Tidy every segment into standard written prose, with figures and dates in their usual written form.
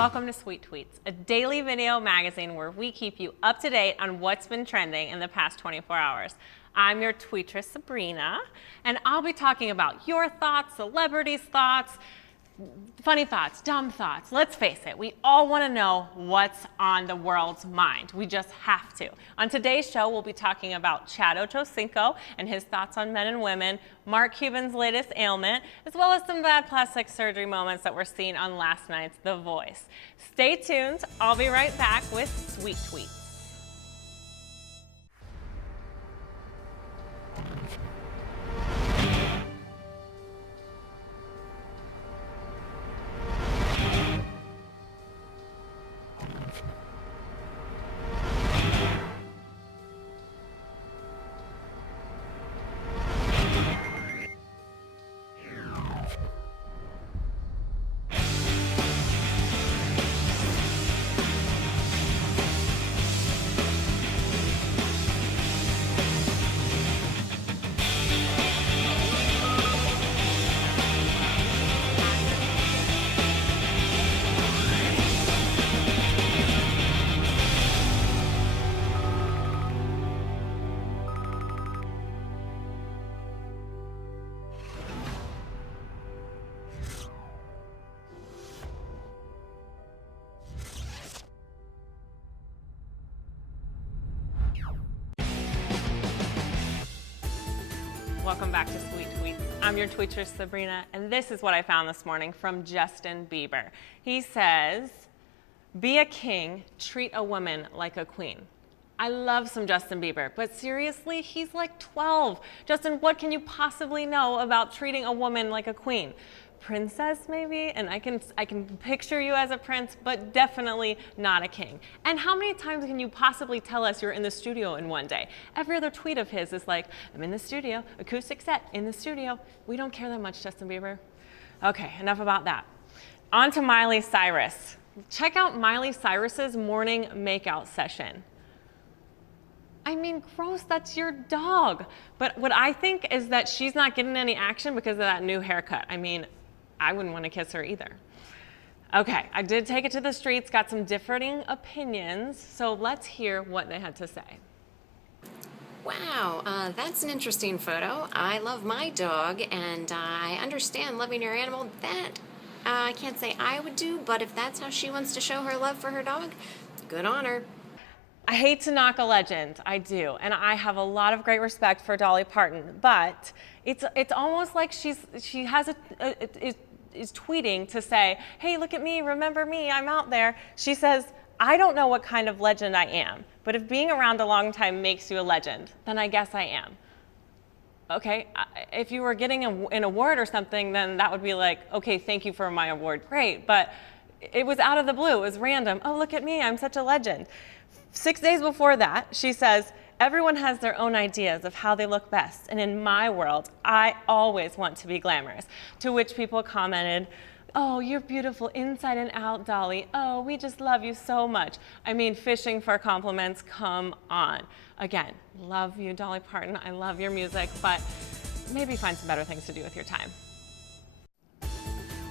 Welcome to Sweet Tweets, a daily video magazine where we keep you up to date on what's been trending in the past 24 hours. I'm your tweetress, Sabrina, and I'll be talking about your thoughts, celebrities' thoughts, funny thoughts, dumb thoughts. Let's face it, we all want to know what's on the world's mind. We just have to. On today's show, we'll be talking about Chad Ochocinco and his thoughts on men and women, Mark Cuban's latest ailment, as well as some bad plastic surgery moments that were seen on last night's The Voice. Stay tuned. I'll be right back with Sweet Tweets. Welcome back to Sweet Tweets. I'm your tweetress, Sabrina, and this is what I found this morning from Justin Bieber. He says, "Be a king, treat a woman like a queen." I love some Justin Bieber, but seriously, he's like 12. Justin, what can you possibly know about treating a woman like a queen? Princess, maybe? And I can picture you as a prince, but definitely not a king. And how many times can you possibly tell us you're in the studio in one day? Every other tweet of his is like, I'm in the studio, acoustic set, in the studio. We don't care that much, Justin Bieber. Okay, enough about that. On to Miley Cyrus. Check out Miley Cyrus's morning makeout session. I mean, gross, that's your dog. But what I think is that she's not getting any action because of that new haircut. I mean, I wouldn't want to kiss her either. Okay, I did take it to the streets, got some differing opinions, so let's hear what they had to say. Wow, that's an interesting photo. I love my dog, and I understand loving your animal. That I can't say I would do, but if that's how she wants to show her love for her dog, good on her. I hate to knock a legend, I do, and I have a lot of great respect for Dolly Parton, but it's almost like she is tweeting to say, hey, look at me, remember me, I'm out there. She says, I don't know what kind of legend I am, but if being around a long time makes you a legend, then I guess I am. Okay, if you were getting an award or something, then that would be like, okay, thank you for my award, great, but it was out of the blue, it was random. Oh, look at me, I'm such a legend. 6 days before that, she says, everyone has their own ideas of how they look best, and in my world, I always want to be glamorous. To which people commented, oh, you're beautiful inside and out, Dolly. Oh, we just love you so much. I mean, fishing for compliments, come on. Again, love you, Dolly Parton. I love your music, but maybe find some better things to do with your time.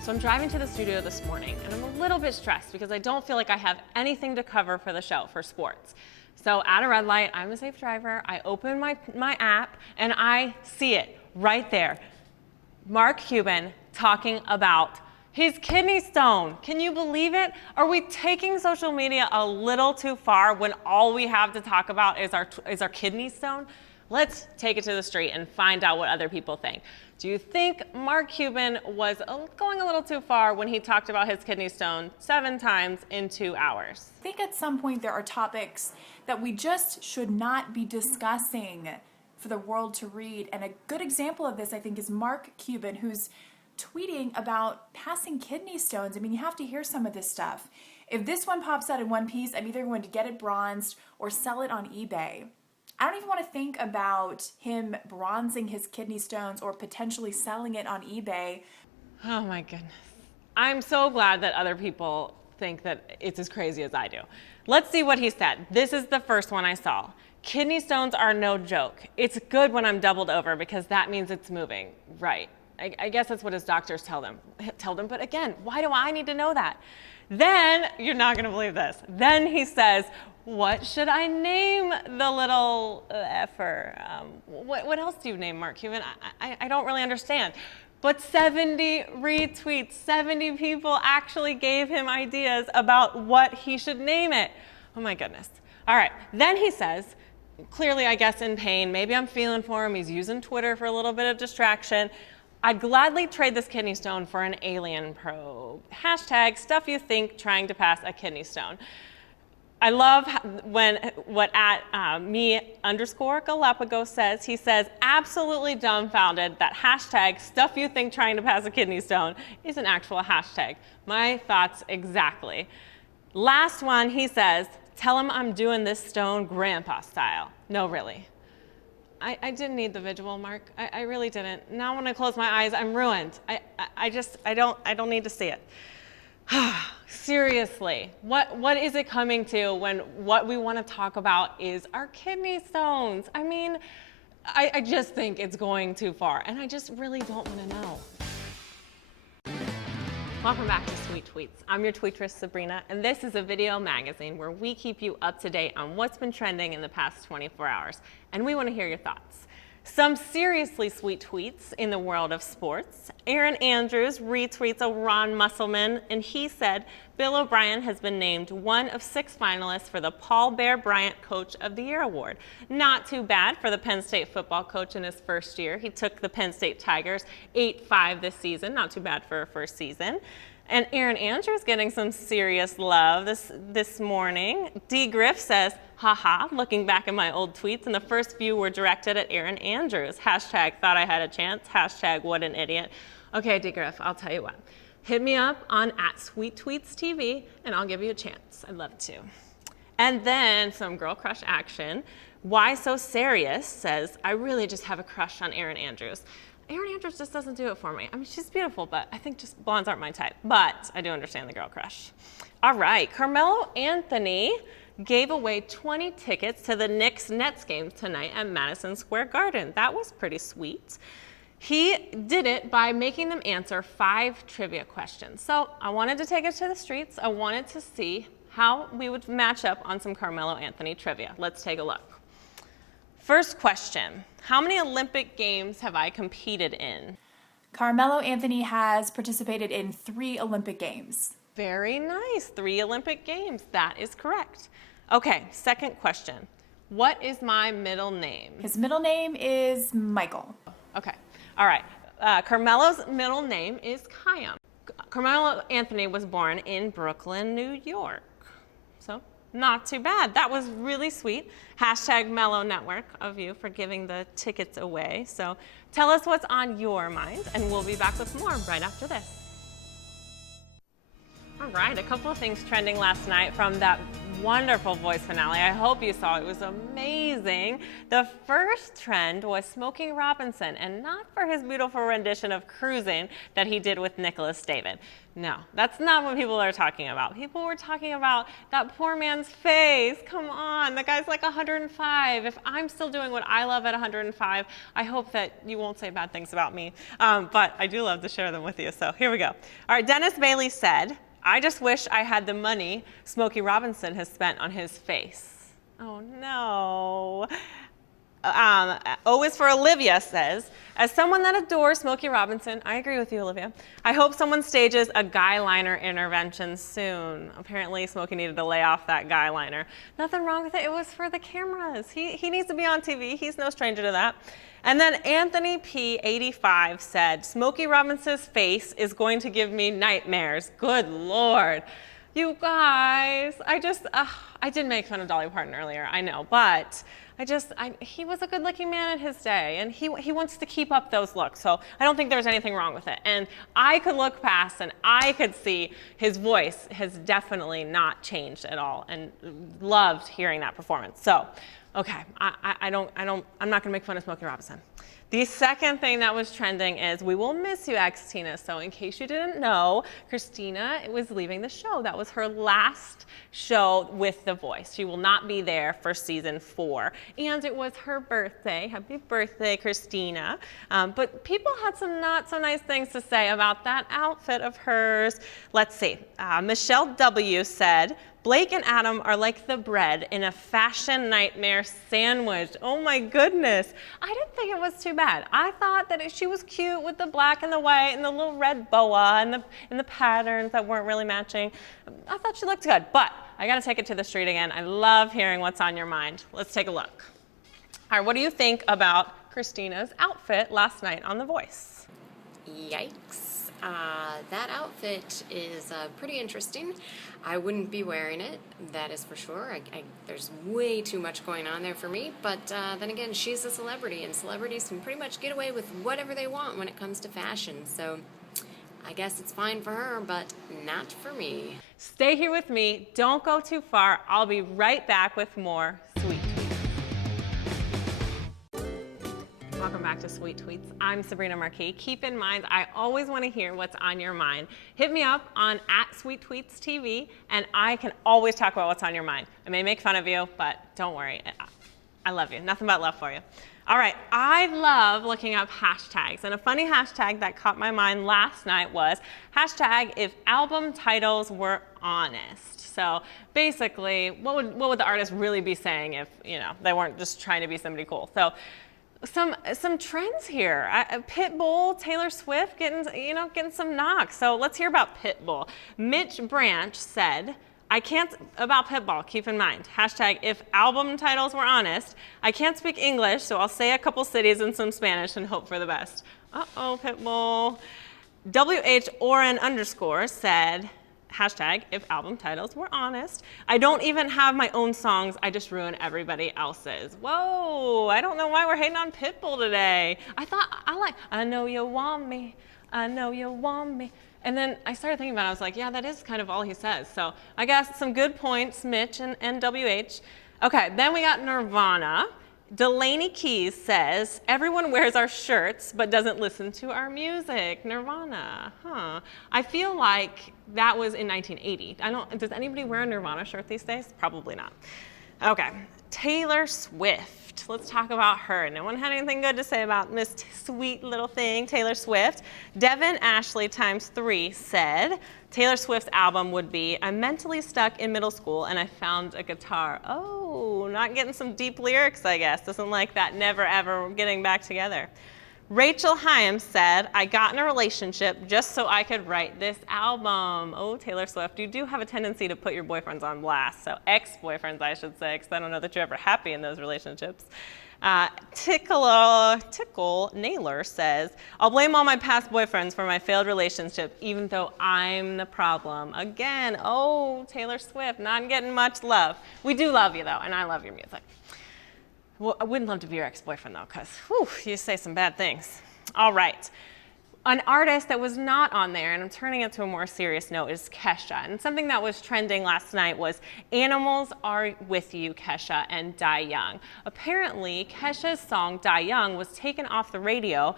So I'm driving to the studio this morning, and I'm a little bit stressed because I don't feel like I have anything to cover for the show, for sports. So at a red light, I'm a safe driver, I open my app, and I see it right there. Mark Cuban talking about his kidney stone. Can you believe it? Are we taking social media a little too far when all we have to talk about is our kidney stone? Let's take it to the street and find out what other people think. Do you think Mark Cuban was going a little too far when he talked about his kidney stone 7 times in 2 hours? I think at some point there are topics that we just should not be discussing for the world to read. And a good example of this, I think, is Mark Cuban, who's tweeting about passing kidney stones. I mean, you have to hear some of this stuff. If this one pops out in one piece, I'm either going to get it bronzed or sell it on eBay. I don't even want to think about him bronzing his kidney stones or potentially selling it on eBay. Oh my goodness. I'm so glad that other people think that it's as crazy as I do. Let's see what he said. This is the first one I saw. Kidney stones are no joke. It's good when I'm doubled over because that means it's moving. Right. I guess that's what his doctors tell them. But again, why do I need to know that? Then, you're not gonna believe this. Then he says, what should I name the little effer? What else do you name Mark Cuban? I don't really understand. But 70 retweets, 70 people actually gave him ideas about what he should name it. Oh my goodness. All right, then he says, clearly I guess in pain, maybe I'm feeling for him, he's using Twitter for a little bit of distraction. I'd gladly trade this kidney stone for an alien probe. Hashtag stuff you think trying to pass a kidney stone. I love what @me_Galapagos says. He says, absolutely dumbfounded that hashtag stuff you think trying to pass a kidney stone is an actual hashtag. My thoughts exactly. Last one, he says, tell him I'm doing this stone grandpa style. No, really. I didn't need the visual, Mark. I really didn't. Now when I close my eyes, I'm ruined. I don't need to see it. Seriously, what is it coming to when what we want to talk about is our kidney stones? I mean, I just think it's going too far, and I just really don't want to know. Welcome back to Sweet Tweets. I'm your tweetress, Sabrina, and this is a video magazine where we keep you up to date on what's been trending in the past 24 hours, and we want to hear your thoughts. Some seriously sweet tweets in the world of sports. Erin Andrews retweets a Ron Musselman, and he said, Bill O'Brien has been named one of 6 finalists for the Paul Bear Bryant Coach of the Year award. Not too bad for the Penn State football coach in his first year. He took the Penn State Tigers 8-5 this season. Not too bad for a first season. And Erin Andrews getting some serious love this morning. D. Griff says, haha, looking back at my old tweets, and the first few were directed at Erin Andrews. Hashtag thought I had a chance. Hashtag what an idiot. Okay, D. Griff, I'll tell you what. Hit me up on @SweetTweetsTV, and I'll give you a chance. I'd love to. And then some girl crush action. Why So Serious says, I really just have a crush on Erin Andrews. Erin Andrews just doesn't do it for me. I mean, she's beautiful, but I think just blondes aren't my type. But I do understand the girl crush. All right, Carmelo Anthony gave away 20 tickets to the Knicks-Nets game tonight at Madison Square Garden. That was pretty sweet. He did it by making them answer 5 trivia questions. So I wanted to take it to the streets. I wanted to see how we would match up on some Carmelo Anthony trivia. Let's take a look. First question, how many Olympic Games have I competed in? Carmelo Anthony has participated in 3 Olympic Games. Very nice, 3 Olympic Games. That is correct. Okay, second question. What is my middle name? His middle name is Michael. Okay, all right. Carmelo's middle name is Khayyam. Carmelo Anthony was born in Brooklyn, New York. So, not too bad. That was really sweet. Hashtag Mellow Network of you for giving the tickets away. So tell us what's on your mind, and we'll be back with more right after this. All right, a couple of things trending last night from that wonderful Voice finale. I hope you saw it. It was amazing. The first trend was Smokey Robinson, and not for his beautiful rendition of Cruising that he did with Nicholas David. No, that's not what people are talking about. People were talking about that poor man's face. Come on, the guy's like 105. If I'm still doing what I love at 105, I hope that you won't say bad things about me. But I do love to share them with you, so here we go. All right, Dennis Bailey said, I just wish I had the money Smokey Robinson has spent on his face. Oh no. O is for Olivia says, as someone that adores Smokey Robinson, I agree with you, Olivia. I hope someone stages a guy liner intervention soon. Apparently, Smokey needed to lay off that guy liner. Nothing wrong with it. It was for the cameras. He needs to be on TV. He's no stranger to that. And then Anthony P. 85 said, Smokey Robinson's face is going to give me nightmares. Good Lord. You guys, I did make fun of Dolly Parton earlier, I know, but he was a good-looking man in his day, and he wants to keep up those looks, so I don't think there's anything wrong with it. And I could look past, and I could see his voice has definitely not changed at all, and loved hearing that performance. So, okay, I'm not gonna make fun of Smokey Robinson. The second thing that was trending is "We Will Miss You, Xtina." So in case you didn't know, Christina was leaving the show. That was her last show with The Voice. She will not be there for season 4. And it was her birthday. Happy birthday, Christina. But people had some not so nice things to say about that outfit of hers. Let's see. Michelle W. said, "Blake and Adam are like the bread in a fashion nightmare sandwich." Oh my goodness. I didn't think it was too bad. I thought that she was cute with the black and the white and the little red boa and the patterns that weren't really matching. I thought she looked good, but I gotta take it to the street again. I love hearing what's on your mind. Let's take a look. All right, what do you think about Christina's outfit last night on The Voice? Yikes. That outfit is pretty interesting. I wouldn't be wearing it, that is for sure. There's way too much going on there for me, but then again, she's a celebrity, and celebrities can pretty much get away with whatever they want when it comes to fashion, so I guess it's fine for her, but not for me. Stay here with me. Don't go too far. I'll be right back with more Sweet Tweets. Welcome back to Sweet Tweets. I'm Sabrina Marquis. Keep in mind, I always want to hear what's on your mind. Hit me up on @SweetTweetsTV, and I can always talk about what's on your mind. I may make fun of you, but don't worry. I love you. Nothing but love for you. All right, I love looking up hashtags, and a funny hashtag that caught my mind last night was hashtag if album titles were honest. So basically, what would the artist really be saying if, you know, they weren't just trying to be somebody cool? So some trends here. Pitbull, Taylor Swift getting some knocks. So let's hear about Pitbull. Mitch Branch said, about Pitbull, keep in mind, hashtag if album titles were honest, I can't speak English, so I'll say a couple cities and some Spanish and hope for the best. Uh-oh, Pitbull. WH Oren _ said, hashtag if album titles were honest, I don't even have my own songs, I just ruin everybody else's. Whoa, I don't know why we're hating on Pitbull today. I know you want me, I know you want me. And then I started thinking about it, I was like, yeah, that is kind of all he says. So I guess some good points, Mitch and WH. Okay, then we got Nirvana. Delaney Keys says, everyone wears our shirts but doesn't listen to our music. Nirvana, huh. I feel like that was in 1980. Does anybody wear a Nirvana shirt these days? Probably not. Okay, Taylor Swift. Let's talk about her. No one had anything good to say about Miss Sweet Little Thing, Taylor Swift. Devin Ashley ×3 said, Taylor Swift's album would be, I'm mentally stuck in middle school and I found a guitar. Oh, not getting some deep lyrics, I guess. Doesn't like that never ever getting back together. Rachel Hyams said, I got in a relationship just so I could write this album. Oh, Taylor Swift, you do have a tendency to put your boyfriends on blast. So ex-boyfriends, I should say, because I don't know that you're ever happy in those relationships. Tickle Naylor says, I'll blame all my past boyfriends for my failed relationship, even though I'm the problem. Again, oh, Taylor Swift, not getting much love. We do love you, though, and I love your music. Well, I wouldn't love to be your ex-boyfriend, though, because you say some bad things. All right. An artist that was not on there, and I'm turning it to a more serious note, is Kesha. And something that was trending last night was Animals Are With You, Kesha, and Die Young. Apparently, Kesha's song Die Young was taken off the radio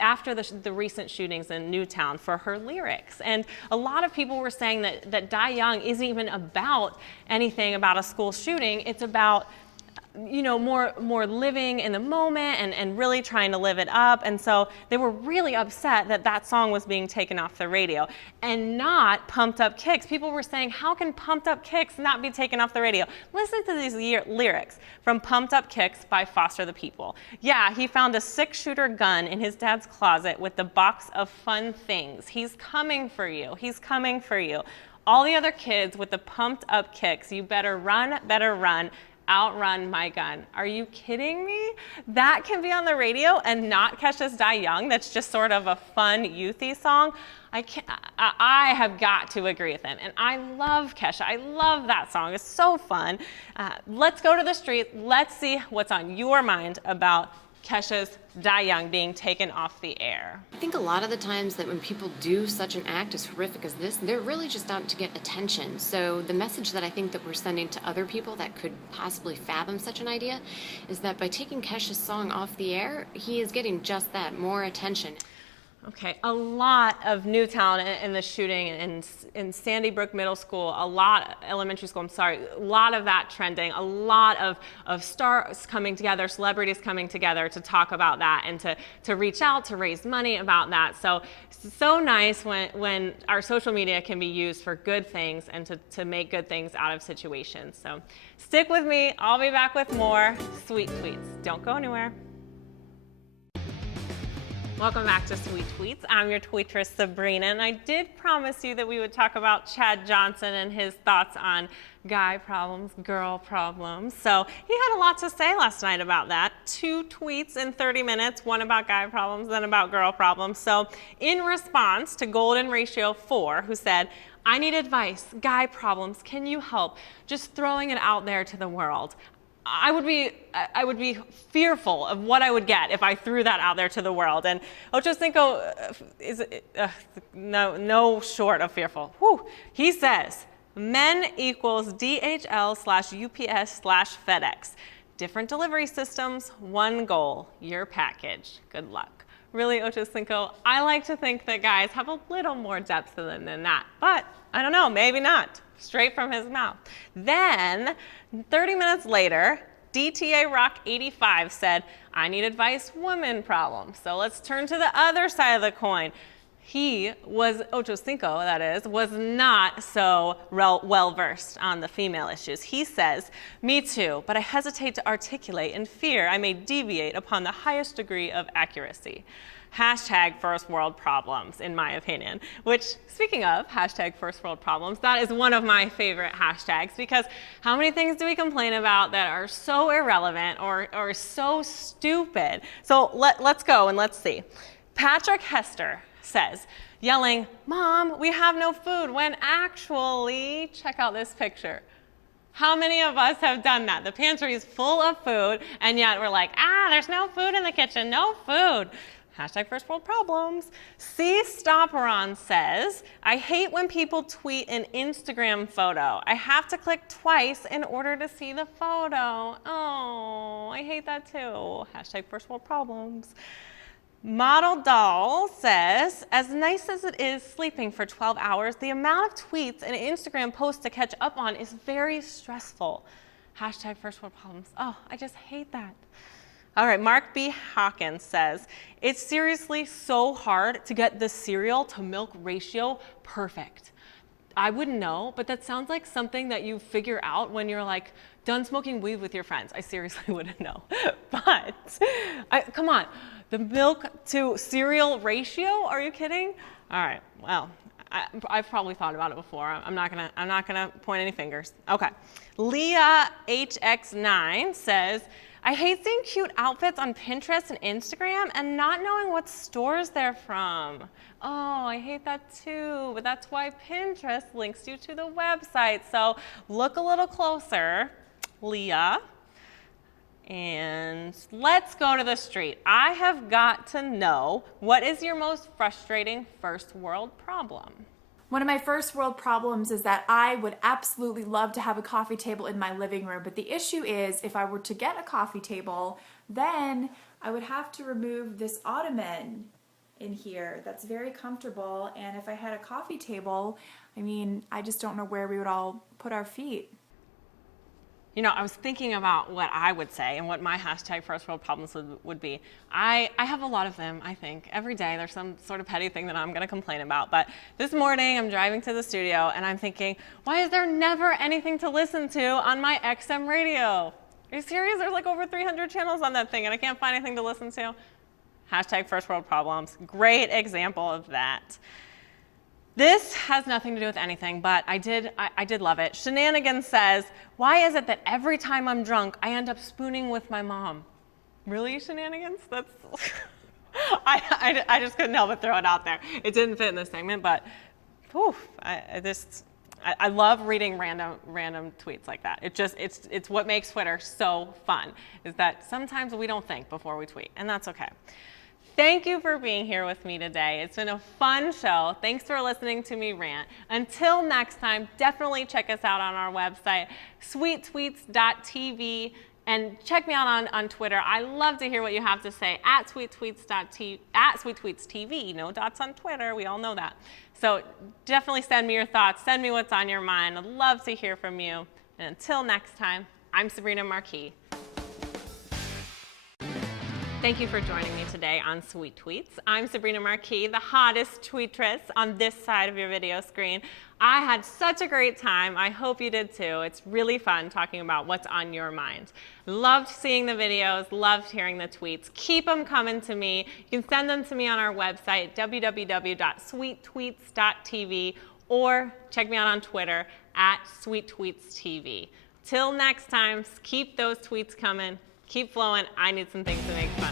after the recent shootings in Newtown for her lyrics. And a lot of people were saying that Die Young isn't even about anything about a school shooting. It's about more living in the moment and really trying to live it up. And so they were really upset that song was being taken off the radio and not Pumped Up Kicks. People were saying, how can Pumped Up Kicks not be taken off the radio? Listen to these lyrics from Pumped Up Kicks by Foster the People. Yeah, he found a 6-shooter gun in his dad's closet with the box of fun things. He's coming for you. He's coming for you. All the other kids with the pumped up kicks, you better run, outrun my gun. Are you kidding me? That can be on the radio and not Kesha's Die Young. That's just sort of a fun, youthy song. I have got to agree with him. And I love Kesha. I love that song. It's so fun. Let's go to the street. Let's see what's on your mind about Kesha's Die Young being taken off the air. I think a lot of the times that when people do such an act as horrific as this, they're really just out to get attention. So the message that I think that we're sending to other people that could possibly fathom such an idea is that by taking Kesha's song off the air, he is getting just that, more attention. Okay, a lot of new talent in the shooting in Sandy Brook Middle School, elementary school, a lot of that trending, a lot of stars coming together, celebrities coming together to talk about that and to reach out, to raise money about that. So nice when our social media can be used for good things and to make good things out of situations. So stick with me, I'll be back with more Sweet Tweets. Don't go anywhere. Welcome back to Sweet Tweets. I'm your tweetress, Sabrina, and I did promise you that we would talk about Chad Johnson and his thoughts on guy problems, girl problems. So he had a lot to say last night about that. 2 tweets in 30 minutes, one about guy problems, then about girl problems. So in response to Golden Ratio 4, who said, I need advice, guy problems, can you help? Just throwing it out there to the world. I would be fearful of what I would get if I threw that out there to the world. And Ocho Cinco is no short of fearful. Whew. He says, men equals DHL/UPS/FedEx. Different delivery systems, one goal, your package. Good luck. Really, Ocho Cinco, I like to think that guys have a little more depth than that, but I don't know, maybe not. Straight from his mouth. Then, 30 minutes later, DTA Rock 85 said, I need advice, women problem. So let's turn to the other side of the coin. He was, Ocho Cinco that is, was not so well-versed on the female issues. He says, me too, but I hesitate to articulate in fear I may deviate upon the highest degree of accuracy. Hashtag first world problems, in my opinion, which, speaking of hashtag first world problems, that is one of my favorite hashtags because how many things do we complain about that are so irrelevant or so stupid? So let's go and let's see. Patrick Hester says, yelling, Mom, we have no food, when actually, check out this picture. How many of us have done that? The pantry is full of food, and yet we're like, there's no food in the kitchen, no food. Hashtag first world problems. C. Stopperon says, I hate when people tweet an Instagram photo. I have to click twice in order to see the photo. Oh, I hate that too. Hashtag first world problems. Model Doll says, as nice as it is sleeping for 12 hours, the amount of tweets and Instagram posts to catch up on is very stressful. Hashtag first world problems. Oh, I just hate that. All right, Mark B. Hawkins says, it's seriously so hard to get the cereal to milk ratio perfect. I wouldn't know, but that sounds like something that you figure out when you're like done smoking weed with your friends. I seriously wouldn't know. But come on, the milk to cereal ratio? Are you kidding? All right, well, I've probably thought about it before. I'm not gonna point any fingers. Okay, Leah HX9 says, I hate seeing cute outfits on Pinterest and Instagram and not knowing what stores they're from. Oh, I hate that too, but that's why Pinterest links you to the website. So look a little closer, Leah. And let's go to the street. I have got to know, what is your most frustrating first world problem? One of my first world problems is that I would absolutely love to have a coffee table in my living room, but the issue is if I were to get a coffee table, then I would have to remove this ottoman in here that's very comfortable, and if I had a coffee table, I mean, I just don't know where we would all put our feet. You know, I was thinking about what I would say and what my hashtag first world problems would be. I have a lot of them, I think. Every day there's some sort of petty thing that I'm going to complain about. But this morning I'm driving to the studio and I'm thinking, why is there never anything to listen to on my XM radio? Are you serious? There's like over 300 channels on that thing and I can't find anything to listen to. Hashtag first world problems. Great example of that. This has nothing to do with anything, but I did love it. Shenanigans says, why is it that every time I'm drunk, I end up spooning with my mom? Really, Shenanigans? That's, I just couldn't help but throw it out there. It didn't fit in this segment, but whew, I love reading random tweets like that. It's what makes Twitter so fun, is that sometimes we don't think before we tweet, and that's okay. Thank you for being here with me today. It's been a fun show. Thanks for listening to me rant. Until next time, definitely check us out on our website, sweettweets.tv, and check me out on Twitter. I love to hear what you have to say at sweettweets.tv. No dots on Twitter. We all know that. So definitely send me your thoughts. Send me what's on your mind. I'd love to hear from you. And until next time, I'm Sabrina Marquis. Thank you for joining me today on Sweet Tweets. I'm Sabrina Marquis, the hottest tweetress on this side of your video screen. I had such a great time. I hope you did too. It's really fun talking about what's on your mind. Loved seeing the videos, loved hearing the tweets. Keep them coming to me. You can send them to me on our website, www.sweettweets.tv, or check me out on Twitter at sweettweetstv. Till next time, keep those tweets coming. Keep flowing. I need some things to make fun